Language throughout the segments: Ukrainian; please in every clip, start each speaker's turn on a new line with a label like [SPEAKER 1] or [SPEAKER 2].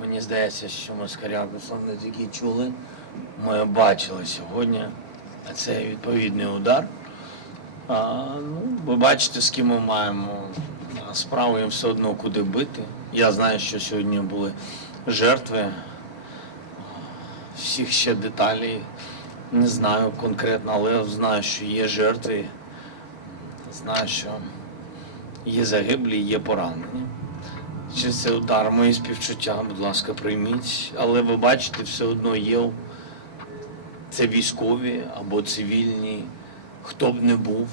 [SPEAKER 1] Мені здається, що ми з москаля не тільки чули, ми бачили сьогодні. А це відповідний удар. А, ну, ви бачите, з ким ми маємо справу, їм все одно куди бити. Я знаю, що сьогодні були жертви. Всіх ще деталей не знаю конкретно, але знаю, що є жертви. Знаю, що є загиблі, є поранені. Чи це удар, мої співчуття, будь ласка, прийміть. Але ви бачите, все одно є це військові або цивільні, хто б не був,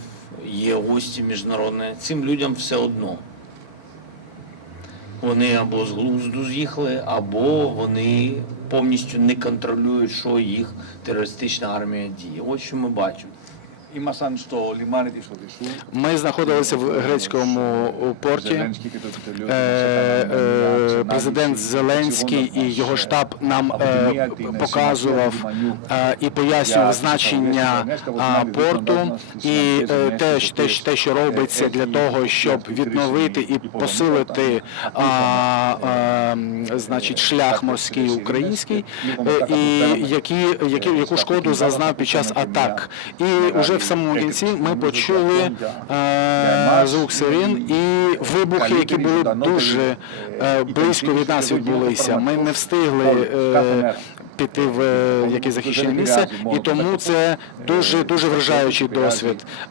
[SPEAKER 1] є гості міжнародні. Цим людям все одно. Вони або з глузду з'їхали, або вони повністю не контролюють, що їх терористична армія діє. Ось що ми бачимо.
[SPEAKER 2] Ми знаходилися в грецькому порті. Президент Зеленський і його штаб нам показував і пояснював значення порту і те, те, що робиться для того, щоб відновити і посилити значить шлях морський український, е, і які, які, яку шкоду зазнав під час атак. І вже в самому кінці ми почули е, звук сирен і вибухи, які були дуже е, близько від нас відбулися. Ми не встигли. Піти в якесь захищене місце, і тому це дуже дуже вражаючий досвід.